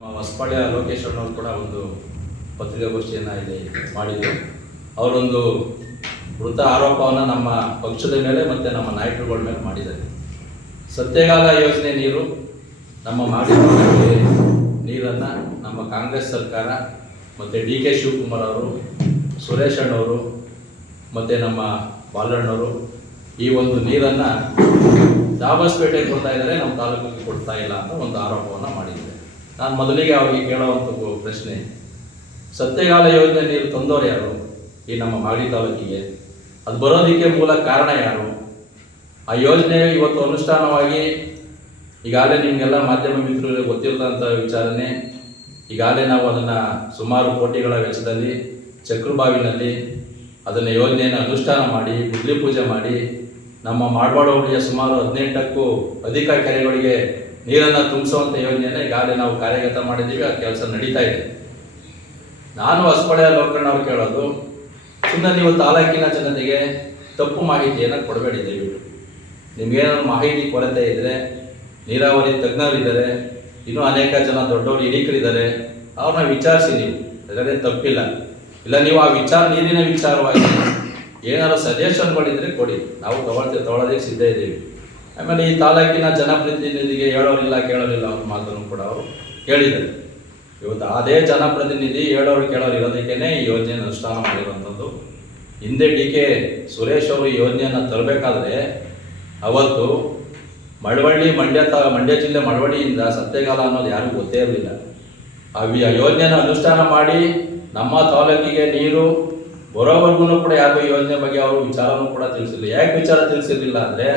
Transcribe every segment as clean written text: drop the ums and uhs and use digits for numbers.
ಹೊಸಪಾಳ್ಯ ಲೋಕೇಶ್ ಅವರು ಕೂಡ ಒಂದು ಪತ್ರಿಕಾಗೋಷ್ಠಿಯನ್ನು ಇಲ್ಲಿ ಮಾಡಿದರು. ಅವರೊಂದು ವೃತ್ತ ಆರೋಪವನ್ನು ನಮ್ಮ ಪಕ್ಷದ ಮೇಲೆ ಮತ್ತು ನಮ್ಮ ನಾಯಕರುಗಳ ಮೇಲೆ ಮಾಡಿದ್ದಾರೆ. ಸತ್ಯಗಾಲ ಯೋಜನೆ ನೀರು ನಮ್ಮ ಮಾಡಿದ ನೀರನ್ನು ನಮ್ಮ ಕಾಂಗ್ರೆಸ್ ಸರ್ಕಾರ ಮತ್ತು DK ಶಿವಕುಮಾರ್ ಅವರು, ಸುರೇಶ್ ಅಣ್ಣವರು ಮತ್ತು ನಮ್ಮ ಬಾಲಣ್ಣವರು ಈ ಒಂದು ನೀರನ್ನು ದಾಬಸ್ಪೇಟೆಗೆ ಕೊಡ್ತಾ ಇದ್ದಾರೆ, ನಮ್ಮ ತಾಲೂಕಿಗೆ ಕೊಡ್ತಾ ಇಲ್ಲ ಅಂತ ಒಂದು ಆರೋಪವನ್ನು ಮಾಡಿದ್ದಾರೆ. ನಾನು ಮೊದಲಿಗೆ ಅವರಿಗೆ ಕೇಳುವಂಥ ಪ್ರಶ್ನೆ, ಸತ್ಯಗಾಲ ಯೋಜನೆ ನೀರು ತಂದವರು ಯಾರು ಈ ನಮ್ಮ ಮಾಗಡಿ ತಾಲೂಕಿಗೆ? ಅದು ಬರೋದಕ್ಕೆ ಮೂಲ ಕಾರಣ ಯಾರು? ಆ ಯೋಜನೆ ಇವತ್ತು ಅನುಷ್ಠಾನವಾಗಿ ಈಗಾಗಲೇ ನಿಮಗೆಲ್ಲ ಮಾಧ್ಯಮ ಮಿತ್ರರಿಗೆ ಗೊತ್ತಿಲ್ಲದಂಥ ವಿಚಾರನೆ. ಈಗಾಗಲೇ ನಾವು ಅದನ್ನು ಸುಮಾರು ಕೋಟಿಗಳ ವೆಚ್ಚದಲ್ಲಿ ಚಕ್ರಬಾವಿನಲ್ಲಿ ಅದನ್ನು ಯೋಜನೆಯನ್ನು ಅನುಷ್ಠಾನ ಮಾಡಿ ಗುದ್ಲಿ ಪೂಜೆ ಮಾಡಿ ನಮ್ಮ ಮಾಡವಾಡ ಹೋಬಳಿಯ ಸುಮಾರು 18ಕ್ಕೂ ಅಧಿಕ ಕೆರೆಗಳಿಗೆ ನೀರನ್ನು ತುಂಬಿಸುವಂಥ ಯೋಜನೆಯನ್ನು ಈಗಾಗಲೇ ನಾವು ಕಾರ್ಯಗತ ಮಾಡಿದ್ದೀವಿ. ಆ ಕೆಲಸ ನಡೀತಾ ಇದೆ. ನಾನು ಹೊಸಪಾಳ್ಯ ಲೋಕಣ್ಣವ್ರು ಕೇಳೋದು, ಸುಮ್ಮನೆ ನೀವು ತಾಲೂಕಿನ ಜನತೆಗೆ ತಪ್ಪು ಮಾಹಿತಿಯನ್ನು ಕೊಡಬೇಡಿ. ದಯವಿಟ್ಟು ನಿಮಗೇನಾದ್ರು ಮಾಹಿತಿ ಕೊರತೆ ಇದ್ದರೆ, ನೀರಾವರಿ ತಜ್ಞರಿದ್ದಾರೆ, ಇನ್ನೂ ಅನೇಕ ಜನ ದೊಡ್ಡವರು ಹಿರಿಕರಿದ್ದಾರೆ, ಅವ್ರನ್ನ ವಿಚಾರಿಸಿ. ನೀವು ಅದರಲ್ಲೇ ತಪ್ಪಿಲ್ಲ. ಇಲ್ಲ ನೀವು ಆ ನೀರಿನ ವಿಚಾರವಾಗಿ ಏನಾದ್ರು ಸಜೆಷನ್ಗಳಿದ್ರೆ ಕೊಡಿ, ನಾವು ತಗೊಳ್ಳೋದಕ್ಕೆ ಸಿದ್ಧ ಇದ್ದೀವಿ. ಆಮೇಲೆ ಈ ತಾಲೂಕಿನ ಜನಪ್ರತಿನಿಧಿಗೆ ಹೇಳೋರಿಲ್ಲ ಕೇಳೋರಿಲ್ಲ ಅವ್ರ ಮಾತನ್ನು ಕೂಡ ಅವರು ಹೇಳಿದ್ದಾರೆ. ಇವತ್ತು ಅದೇ ಜನಪ್ರತಿನಿಧಿ ಹೇಳೋರು ಕೇಳೋರು ಇರೋದಕ್ಕೇ ಈ ಯೋಜನೆಯನ್ನು ಅನುಷ್ಠಾನ ಮಾಡಿರುವಂಥದ್ದು. ಹಿಂದೆ DK ಸುರೇಶ್ ಅವರು ಈ ಯೋಜನೆಯನ್ನು ತರಬೇಕಾದ್ರೆ ಅವತ್ತು ಮಂಡ್ಯ ಜಿಲ್ಲೆ ಮಳವಳ್ಳಿಯಿಂದ ಸತ್ಯಗಾಲ ಅನ್ನೋದು ಯಾರಿಗೂ ಗೊತ್ತೇ ಇರಲಿಲ್ಲ. ಆ ಯೋಜನೆಯನ್ನು ಅನುಷ್ಠಾನ ಮಾಡಿ ನಮ್ಮ ತಾಲೂಕಿಗೆ ನೀರು ಬರೋವರೆಗೂ ಕೂಡ ಯಾರಿಗೂ ಈ ಯೋಜನೆ ಬಗ್ಗೆ ಅವರು ವಿಚಾರನೂ ಕೂಡ ತಿಳಿಸಿರಲಿಲ್ಲ. ಯಾಕೆ ವಿಚಾರ ತಿಳಿಸಿರಲಿಲ್ಲ ಅಂದರೆ,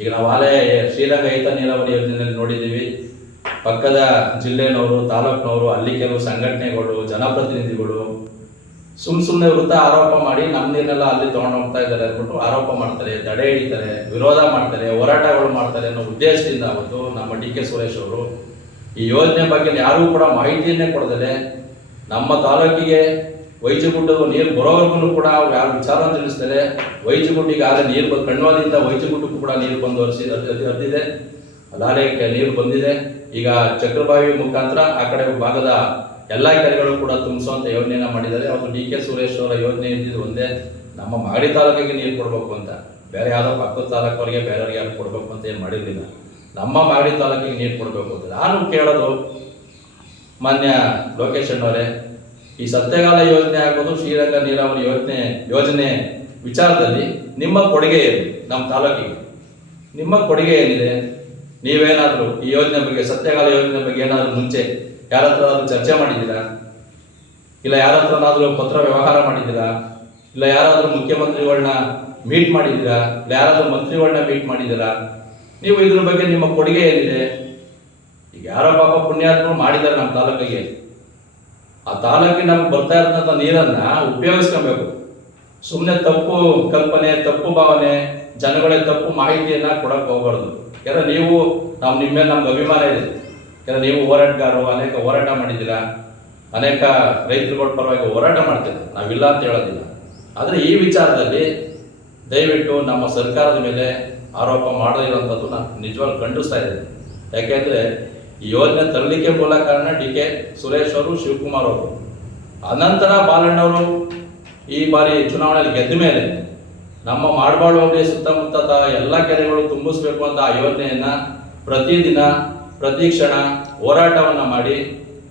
ಈಗ ನಾವು ಆಲೇ ಶ್ರೀರಂಗ ಏತ ನೀರಾವರಿ ಯೋಜನೆಯಲ್ಲಿ ನೋಡಿದ್ದೀವಿ. ಪಕ್ಕದ ಜಿಲ್ಲೆನವರು, ತಾಲೂಕಿನವರು, ಅಲ್ಲಿ ಕೆಲವು ಸಂಘಟನೆಗಳು, ಜನಪ್ರತಿನಿಧಿಗಳು ಸುಮ್ಮನೆ ವೃತ್ತ ಆರೋಪ ಮಾಡಿ ನಮ್ಮ ನೀರನ್ನೆಲ್ಲ ಅಲ್ಲಿ ತೊಗೊಂಡು ಹೋಗ್ತಾ ಇದ್ದಾರೆ ಅಂದ್ಬಿಟ್ಟು ಆರೋಪ ಮಾಡ್ತಾರೆ, ತಡೆ ಹಿಡಿತಾರೆ, ವಿರೋಧ ಮಾಡ್ತಾರೆ, ಹೋರಾಟಗಳು ಮಾಡ್ತಾರೆ ಅನ್ನೋ ಉದ್ದೇಶದಿಂದ ಅವತ್ತು ನಮ್ಮ DK ಸುರೇಶ್ ಅವರು ಈ ಯೋಜನೆ ಬಗ್ಗೆ ಯಾರೂ ಕೂಡ ಮಾಹಿತಿಯನ್ನೇ ಕೊಡದೆ ನಮ್ಮ ತಾಲೂಕಿಗೆ ವೈಜಗುಡ್ಡದ ನೀರು ಬರೋವರೆಗೂ ಕೂಡ ಅವ್ರು ಯಾರು ವಿಚಾರವನ್ನು ತಿಳಿಸ್ತಾರೆ. ವೈಜಗುಡ್ಡಿಗೆ ಆಗ ನೀರು ಕಣ್ವಾದಿಂದ ವೈಜಗುಡ್ಡಕ್ಕೂ ಕೂಡ ನೀರು ಬಂದು ಹರಿದಿದೆ, ಅಲ್ಲಾಲೆ ನೀರು ಬಂದಿದೆ. ಈಗ ಚಕ್ರಬಾವಿ ಮುಖಾಂತರ ಆ ಕಡೆ ಭಾಗದ ಎಲ್ಲ ಕೆರೆಗಳು ಕೂಡ ತುಂಬಿಸುವಂಥ ಯೋಜನೆಯನ್ನು ಮಾಡಿದ್ದಾರೆ. ಅವತ್ತು DK ಸುರೇಶ್ ಅವರ ಯೋಜನೆ ಇದ್ದಿದ್ದು ಒಂದೇ, ನಮ್ಮ ಮಾಗಡಿ ತಾಲೂಕಿಗೆ ನೀರು ಕೊಡಬೇಕು ಅಂತ. ಬೇರೆ ಯಾವುದೋ ಪಕ್ಕದ ತಾಲೂಕವರಿಗೆ ಬೇರೆಯವ್ರಿಗೆ ಯಾರು ಕೊಡಬೇಕು ಅಂತ ಏನು ಮಾಡಿರಲಿಲ್ಲ. ನಮ್ಮ ಮಾಗಡಿ ತಾಲೂಕಿಗೆ ನೀರು ಕೊಡಬೇಕು ಅಂತ ನಾನು ಕೇಳೋದು, ಮಾನ್ಯ ಲೋಕೇಶ್ ಅಣ್ಣವರೇ, ಈ ಸತ್ಯಗಾಲ ಯೋಜನೆ ಆಗ್ಬೋದು, ಶ್ರೀರಂಗ ನೀರಾವರಿ ಯೋಜನೆ ವಿಚಾರದಲ್ಲಿ ನಿಮ್ಮ ಕೊಡುಗೆ ಏನು? ನಮ್ಮ ತಾಲೂಕಿಗೆ ನಿಮ್ಮ ಕೊಡುಗೆ ಏನಿದೆ? ನೀವೇನಾದರೂ ಈ ಯೋಜನೆ ಬಗ್ಗೆ, ಸತ್ಯಗಾಲ ಯೋಜನೆ ಬಗ್ಗೆ ಏನಾದರೂ ಮುಂಚೆ ಯಾರ ಹತ್ರ ಚರ್ಚೆ ಮಾಡಿದ್ದೀರಾ? ಇಲ್ಲ ಯಾರ ಹತ್ರನಾದರೂ ಪತ್ರ ವ್ಯವಹಾರ ಮಾಡಿದ್ದೀರಾ? ಇಲ್ಲ ಯಾರಾದರೂ ಮುಖ್ಯಮಂತ್ರಿಗಳನ್ನ ಮೀಟ್ ಮಾಡಿದ್ದೀರಾ? ಇಲ್ಲ ಯಾರಾದರೂ ಮಂತ್ರಿಗಳನ್ನ ಮೀಟ್ ಮಾಡಿದ್ದೀರಾ? ನೀವು ಇದ್ರ ಬಗ್ಗೆ ನಿಮ್ಮ ಕೊಡುಗೆ ಏನಿದೆ? ಈಗ ಯಾರೋ ಪಾಪ ಪುಣ್ಯಾತ್ಮರು ಮಾಡಿದ್ದಾರೆ ನಮ್ಮ ತಾಲೂಕಿಗೆ. ಆ ತಾಲೂಕಿಗೆ ನಮ್ಗೆ ಬರ್ತಾ ಇರೋಂಥ ನೀರನ್ನು ಉಪಯೋಗಿಸ್ಕೊಬೇಕು. ಸುಮ್ಮನೆ ತಪ್ಪು ಕಲ್ಪನೆ, ತಪ್ಪು ಭಾವನೆ, ಜನಗಳಿಗೆ ತಪ್ಪು ಮಾಹಿತಿಯನ್ನು ಕೊಡೋಕೆ ಹೋಗ್ಬಾರ್ದು. ಯಾಕಂದರೆ ನೀವು ನಿಮ್ಮ ಮೇಲೆ ನಮ್ಗೆ ಅಭಿಮಾನ ಇದೆ. ಯಾಕಂದರೆ ನೀವು ಹೋರಾಟಗಾರರು, ಅನೇಕ ಹೋರಾಟ ಮಾಡಿದ್ದೀರಾ, ಅನೇಕ ರೈತರುಗಳ ಪರವಾಗಿ ಹೋರಾಟ ಮಾಡ್ತೀರಾ, ನಾವಿಲ್ಲ ಅಂತ ಹೇಳೋದಿಲ್ಲ. ಆದರೆ ಈ ವಿಚಾರದಲ್ಲಿ ದಯವಿಟ್ಟು ನಮ್ಮ ಸರ್ಕಾರದ ಮೇಲೆ ಆರೋಪ ಮಾಡದಿರೋಂಥದ್ದು ನಾನು ನಿಜವಾಗ್ಲೂ ಖಂಡಿಸ್ತಾ ಇದ್ದೀನಿ. ಯಾಕೆಂದರೆ ಈ ಯೋಜನೆ ತರಲಿಕ್ಕೆ ಮೂಲ ಕಾರಣ DK ಸುರೇಶ್ ಅವರು, ಶಿವಕುಮಾರ್ ಅವರು. ಅನಂತರ ಬಾಲಣ್ಣವರು ಈ ಬಾರಿ ಚುನಾವಣೆಯಲ್ಲಿ ಗೆದ್ದ ಮೇಲೆ ನಮ್ಮ ಮಾಡವಾಡ ಹೋಬಳಿಯ ಸುತ್ತಮುತ್ತ ಎಲ್ಲ ಕೆರೆಗಳು ತುಂಬಿಸ್ಬೇಕು ಅಂತ ಆ ಯೋಜನೆಯನ್ನು ಪ್ರತಿದಿನ ಪ್ರತಿ ಕ್ಷಣ ಹೋರಾಟವನ್ನು ಮಾಡಿ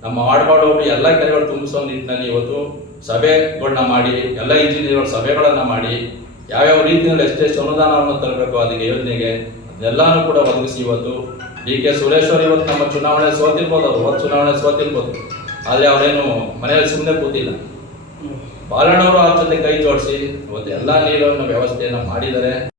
ನಮ್ಮ ಮಾಡವಾಡ ಹೋಬಳಿ ಎಲ್ಲ ಕೆರೆಗಳು ತುಂಬಿಸೋ ನಿಟ್ಟಿನಲ್ಲಿ ಇವತ್ತು ಸಭೆಗಳನ್ನ ಮಾಡಿ, ಎಲ್ಲ ಇಂಜಿನಿಯರ್ಗಳ ಸಭೆಗಳನ್ನು ಮಾಡಿ, ಯಾವ್ಯಾವ ರೀತಿಯಲ್ಲಿ ಎಷ್ಟೆಷ್ಟು ಅನುದಾನವನ್ನು ತರಬೇಕು ಅದಕ್ಕೆ ಯೋಜನೆಗೆ ಅದೆಲ್ಲನೂ ಕೂಡ ಒದಗಿಸಿ ಇವತ್ತು DK ಸುರೇಶ್ ಅವರು ಇವತ್ತು ನಮ್ಮ ಚುನಾವಣೆ ಸೋತಿರ್ಬೋದು, ಅವರು ಚುನಾವಣೆ ಸೋತಿರ್ಬೋದು, ಆದರೆ ಅವರೇನು ಮನೆಯಲ್ಲಿ ಸುಮ್ಮನೆ ಕೂತಿಲ್ಲ. ಬಾಲಣ್ಣವರು ಅವ್ರ ಜೊತೆ ಕೈ ಜೋಡಿಸಿ ಇವತ್ತು ಎಲ್ಲ ನೀರಿನ ವ್ಯವಸ್ಥೆಯನ್ನು ಮಾಡಿದ್ದಾರೆ.